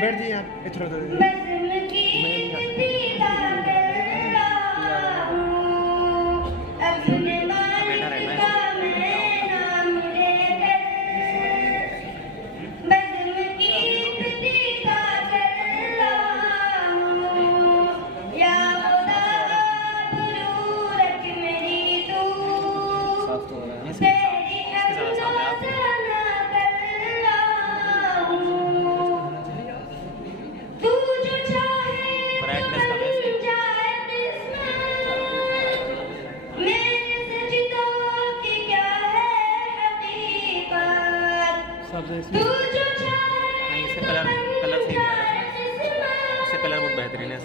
बैठ जाइए इधर उधर नहीं, इससे कलर सही नहीं आ रहा है, इससे कलर बहुत बेहतरीन है।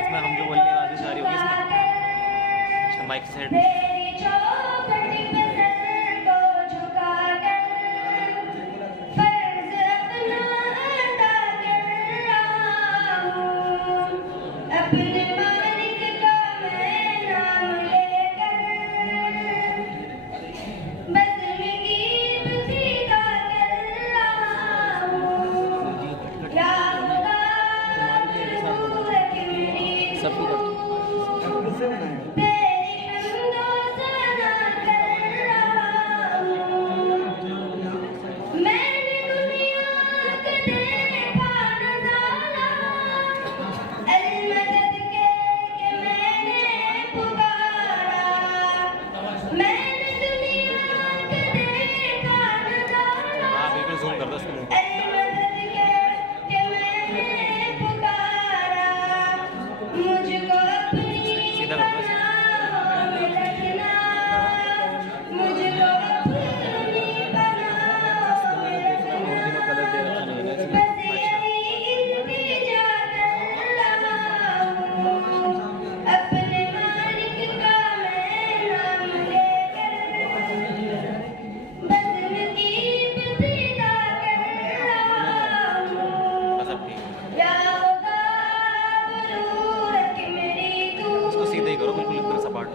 इसमें हम जो बोलने की आवाज़ें सारी होगी इसमें माइक सेट जूम कर दो उसको सीधा कर दो। सीधे ही करो बिल्कुल एकदम सपाट।